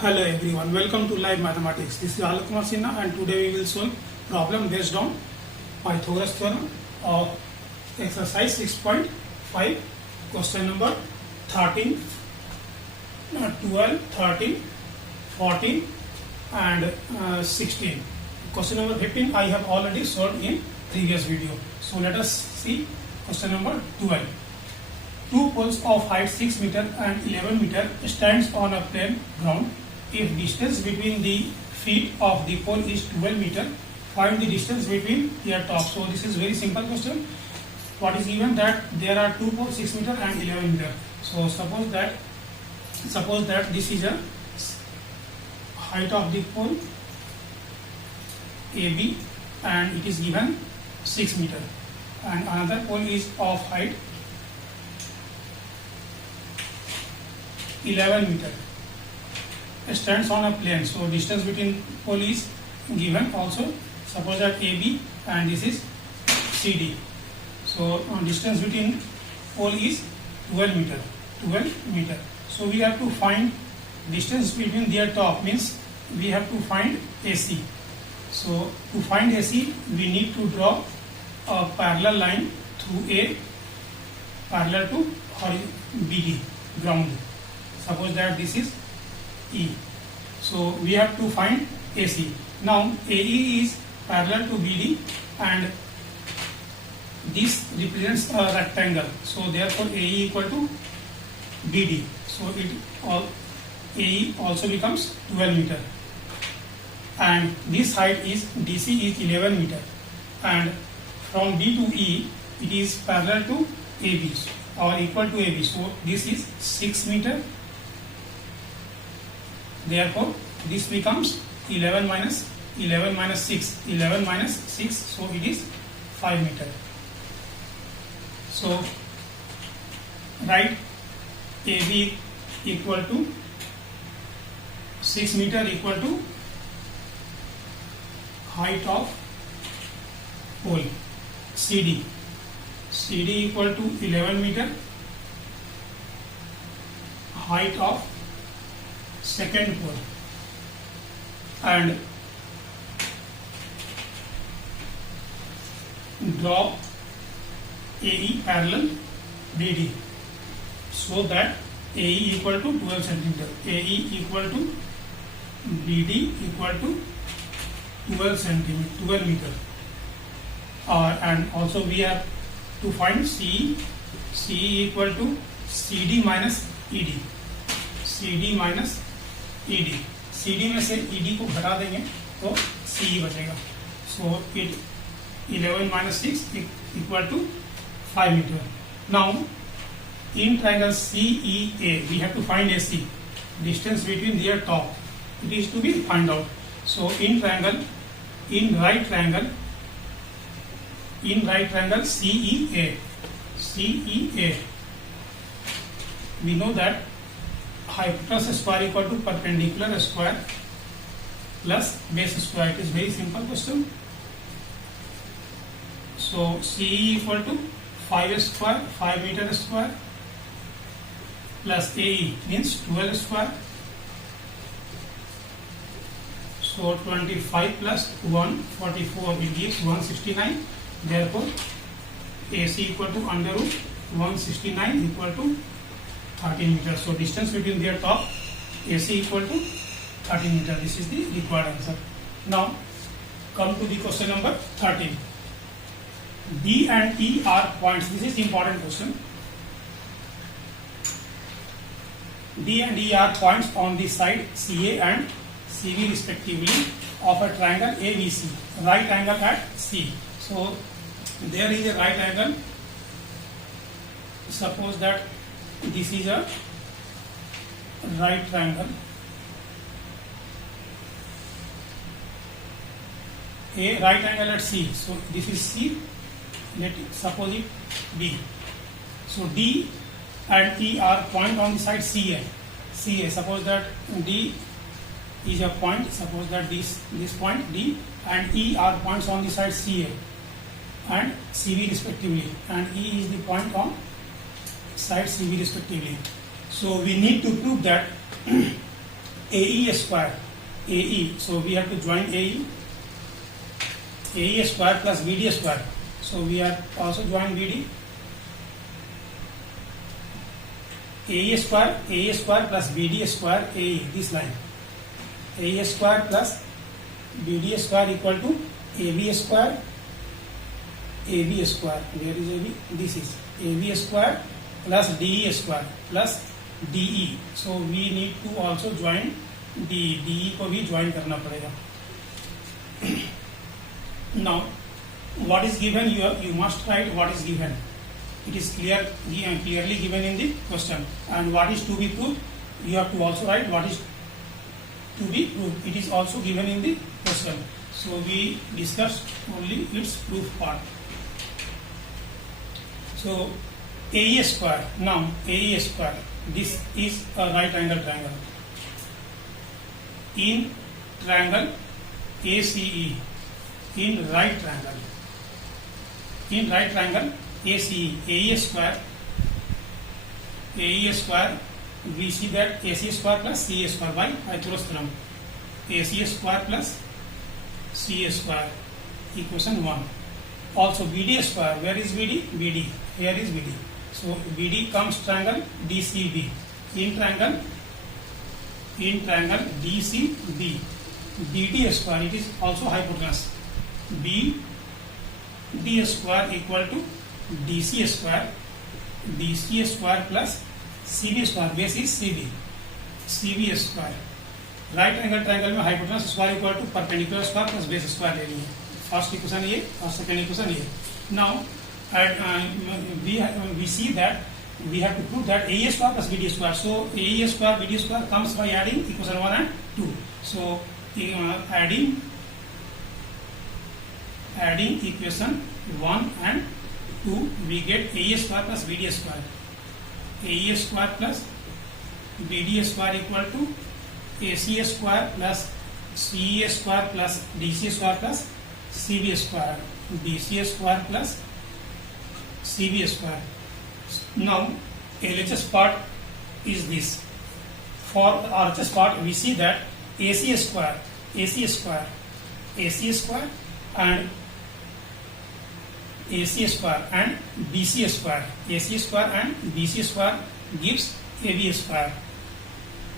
Hello everyone, welcome to Live Mathematics. This is Alok Kumar Sinha and today we will solve problem based on Pythagoras theorem of exercise 6.5, question number 13, 12, 13, 14 and 16. Question number 15 I have already solved in previous video. So let us see question number 12. Two poles of height 6 meter and 11 meter stands on a plain ground. If distance between the feet of the pole is 12 meter, find the distance between their top. So this is very simple question. What is given that there are two poles 6 meter and 11 meter. So suppose that this is a height of the pole AB and it is given 6 meter, and another pole is of height 11 meter, stands on a plane. So distance between pole is given also. Suppose that AB and this is CD. So distance between pole is 12 meter. So we have to find distance between their top, means we have to find AC. So to find AC we need to draw a parallel line through A parallel to BD, ground. Suppose that this is E. So we have to find AC. Now AE is parallel to BD and this represents a rectangle. So therefore AE equal to BD. So AE also becomes 12 meter. And this height is DC is 11 meter. And from B to E it is parallel to AB or equal to AB. So this is 6 meter. Therefore, this becomes 11 minus 6. 11 minus 6, so it is 5 meter. So, write AB equal to 6 meter equal to height of pole. CD equal to 11 meter, height of second pole, and draw AE parallel BD so that AE equal to 12 centimeter, AE equal to BD equal to 12 meter. And also we have to find CE equal to CD minus ED. CD minus ED. CD में से ED को घटा देंगे तो CE बचेगा. So it 11 minus 6 equal to 5 meter. Now in triangle CEA we have to find AC. Distance between their top, it is to be find out. So in right triangle CEA, we know that hypotenuse square equal to perpendicular square plus base square. It is very simple question. So CE equal to 5 square, 5 meter square plus AE means 12 square. So 25 plus 144 will give 169. Therefore AC equal to under root 169 equal to 13 meters. So distance between their top AC equal to 13 meters. This is the required answer. Now come to the question number 13. D and E are points. This is important question. D and E are points on the side CA and CV respectively of a triangle ABC. Right angle at C. So there is a right angle. Suppose that this is a right triangle. A right angle at C. So this is C. Suppose it B. So D and E are point on the side CA. Suppose that D is a point. Suppose that this point D and E are points on the side CA and CV respectively, and E is the point on side CV respectively. So we need to prove that AE square, AE, so we have to join AE square plus BD square, so we are also join BD. AE square plus BD square, AE, this line, AE square plus BD square equal to AB square, AB square, where is AB? This is AB square plus DE square plus DE, so we need to also join DE को भी join करना पड़ेगा. Now what is given, you must write what is given. It is clearly given in the question, and what is to be proved, you have to also write what is to be proved. It is also given in the question, so we discussed only its proof part. So AE square, now AE square, this is a right angle triangle. In triangle ACE, in right triangle ACE, AE square, we see that AC square plus CA square by Pythagoras theorem. AC square plus CA square, equation 1. Also BD square, where is BD? BD, here is BD. So BD comes triangle DCB. In triangle DCB, BD square, it is also hypotenuse. BD square equal to DC square plus CB square, base is CB square. Right angle triangle में hypotenuse square equal to perpendicular square plus base square लेनी है. First equation ये और second equation ये. Now we see that we have to prove that AE square plus BD square. So AE square BD square comes by adding equation 1 and 2. So adding equation 1 and 2, we get AE square plus BD square. AE square plus BD square equal to AC square plus CE square plus DC square plus CB square. DC square plus CB square. Now LHS part is this. For RHS part, we see that AC square and AC square and BC square. AC square and BC square gives AB square.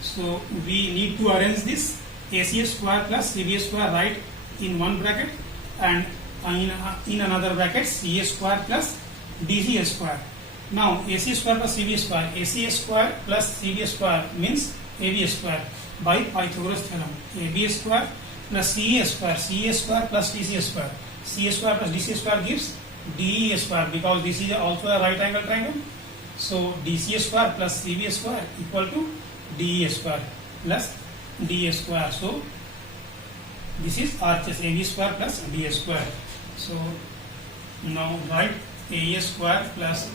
So we need to arrange this AC square plus CB square right in one bracket and in another bracket CA square plus DC square. Now AC square plus CB square, AC square plus CB square means AB square by Pythagoras theorem. AB square plus CA square plus DC square. CA square plus DC square gives DE square because this is also a right angle triangle. So DC square plus CB square equal to DE square plus DA square. So this is RHS, AB square plus DA square. So now write AE square plus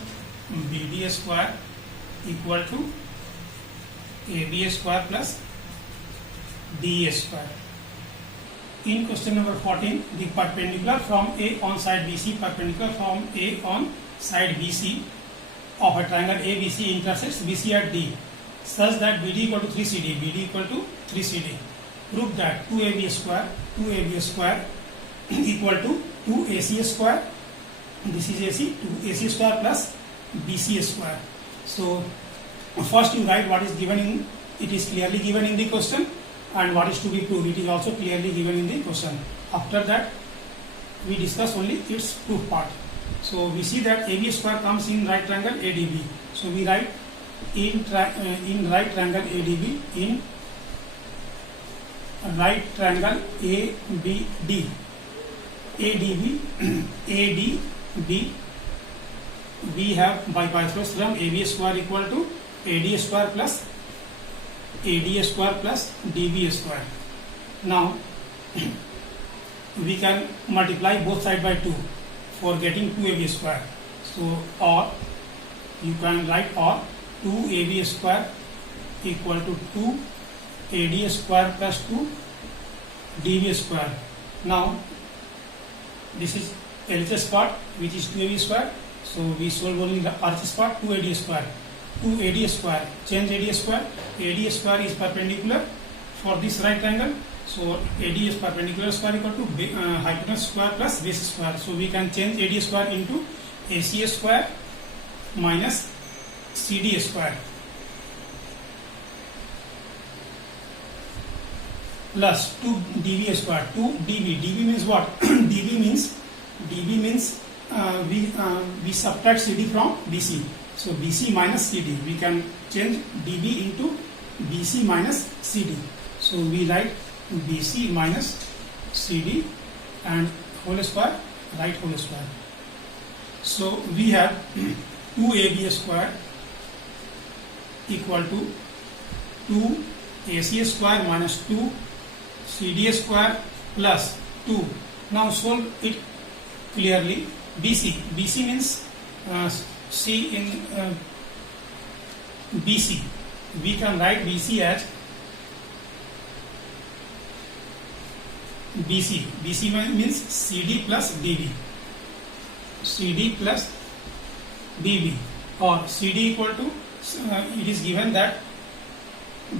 BD square equal to AB square plus DE square. In question number 14, the perpendicular from A on side BC, perpendicular from A on side BC of a triangle ABC intersects BC at D such that BD equal to 3CD, BD equal to 3CD. Prove that 2AB square equal to 2AC square, this is AC, 2AC square plus BC square. So first you write what is given in, it is clearly given in the question, and what is to be proved, it is also clearly given in the question. After that we discuss only its proof part. So we see that AB square comes in right triangle ADB. So we write in right triangle ADB, in right triangle ADB, we have by Pythagoras theorem AB square equal to AD square plus AD square plus DB square. Now we can multiply both sides by 2 for getting 2AB square. So or you can write or 2AB square equal to 2AD square plus 2DB square. Now this is LHS part which is 2AB square. So we solve only the RHS part, 2AD square. 2AD square, change AD square. AD square is perpendicular for this right triangle. So AD is perpendicular square equal to hypotenuse square plus base square. So we can change AD square into AC square minus CD square plus 2 dV square. 2 dV. dV means what? dV means we subtract CD from BC. So BC minus CD. We can change dV into BC minus CD. So we write BC minus CD and whole square, right whole square. So we have 2AB square equal to 2 AC square minus 2 CD square plus 2. Now solve it clearly. BC means C in BC. We can write BC as BC. BC means CD plus DB. CD plus DB, or CD equal to, it is given that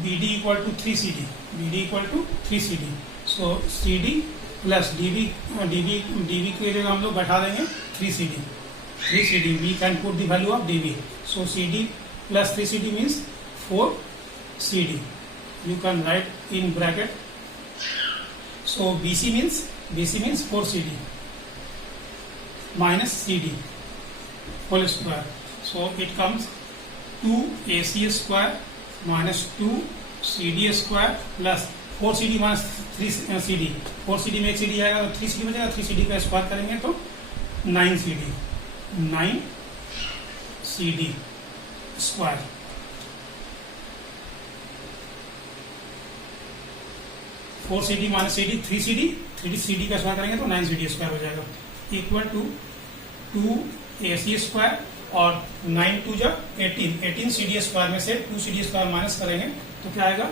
BD equal to 3CD. BD equal to 3CD. So CD plus DB के लिए हम लोग बैठा देंगे 3CD. 3CD. We can put the value of DB. So CD plus 3CD means 4CD. You can write in bracket. So BC means 4CD minus CD whole square. So it comes 2 AC square minus 2 CD square plus 4CD minus 3CD. 4CD में एक CD आएगा तो 3CD बचेगा. 3CD का square करेंगे तो 9CD. 9CD square. Four CD minus CD 3CD. 3CD का square करेंगे तो 9CD स्क्वायर हो जाएगा. इक्वल टू 2 AC स्क्वायर और 9 2 जा 18. 18 CD स्क्वायर में से 2 CD स्क्वायर माइनस करेंगे तो क्या आएगा?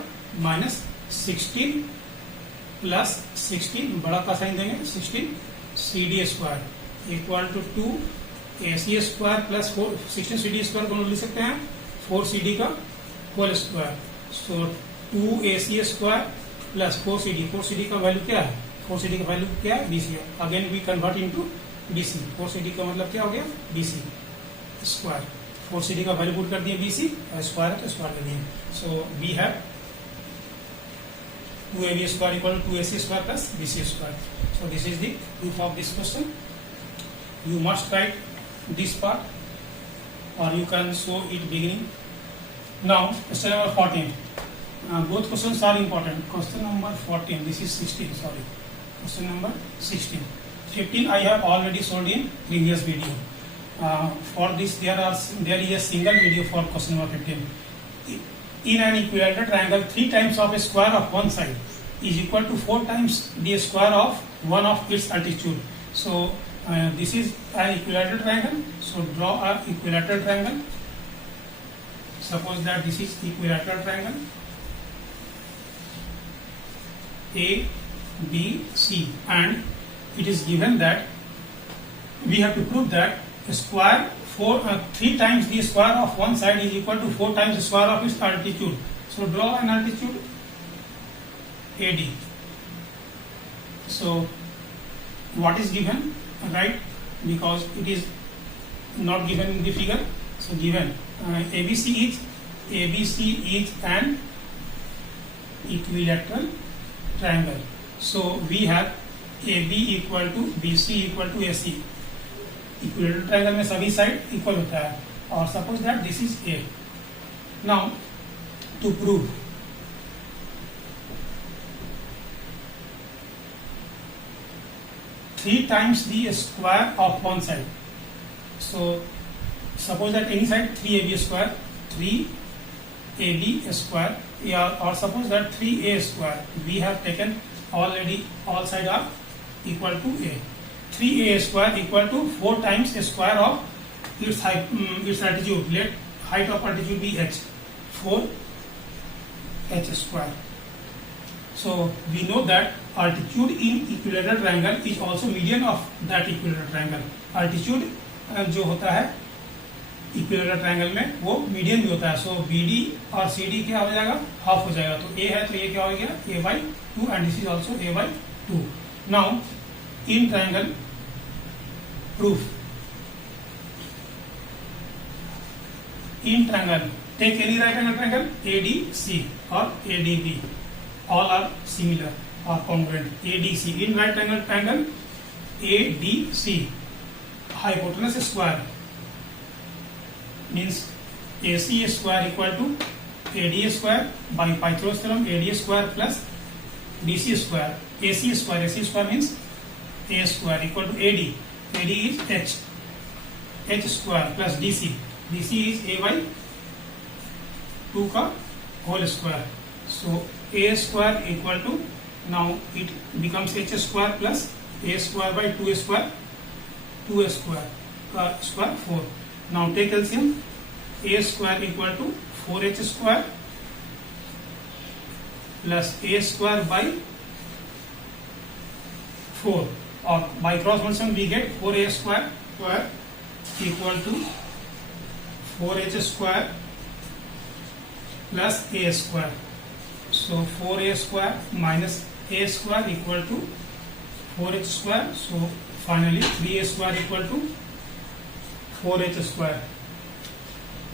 माइनस 16 प्लस 16, बड़ा का साइन देंगे 16 CD square equal to 2 AC square plus 16 CD square दोनों लिख सकते हैं 4 CD का whole square. So 2 AC square plus 4 CD. 4 CD का वैल्यू क्या है? 4 CD का वैल्यू क्या है? BC. Again we convert into BC. 4 CD का मतलब क्या हो गया? BC square. 4 CD का वैल्यू पुट कर दिए BC, स्क्वायर तो स्क्वायर कर दिए. सो we have 2AB square equal to 2AC square plus BC square. So this is the proof of this question. You must write this part or you can show it beginning. Now question number 14. Both questions are important. Question number 14. This is 16. Sorry. Question number 16. 15 I have already showed in previous video. For this there is a single video for question number 15. In an equilateral triangle, 3 times of a square of one side is equal to 4 times the square of one of its altitude. So this is an equilateral triangle. So draw an equilateral triangle. Suppose that this is equilateral triangle A, B, C, and it is given that we have to prove that a square 3 times the square of one side is equal to 4 times the square of its altitude. So draw an altitude AD. So what is given? Right? Because it is not given in the figure. So given ABC is an equilateral triangle. So we have AB equal to BC equal to AC. Equilateral triangle में सभी side equal होता है और suppose that this is A. Now to prove three times the square of one side. So suppose that any side 3AB square 3AB square या और suppose that 3A square. We have taken already all side are equal to A. 3A square equal to 4 times a square of its altitude. Let height of altitude be h. 4h square. So we know that altitude in equilateral triangle is also median of that equilateral triangle. Altitude जो होता है equilateral triangle में वो median भी होता है. सो BD और CD क्या हो जाएगा, हाफ हो जाएगा. तो A है तो ये क्या हो गया, A/2 and this is also A/2. Now in triangle proof. In triangle, take any right angle triangle ADC or ADB. All are similar or congruent. ADC. In right angle triangle ADC, hypotenuse square means AC square equal to AD square by Pythagoras theorem. AD square plus DC square. AC square. AC square means A square equal to AD. AD is H. H square plus DC. DC is A/2 का whole square. So A square equal to, now it becomes H square plus A square by 2 square. 2 square square 4. Now take LCM. A square equal to 4H square plus A square by 4, or by cross multiplication we get 4A square equal to 4H square plus A square. So 4A square minus A square equal to 4H square. So finally 3A square equal to 4H square.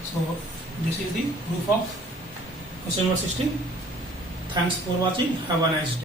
So this is the proof of question number 16. Thanks for watching. Have a nice day.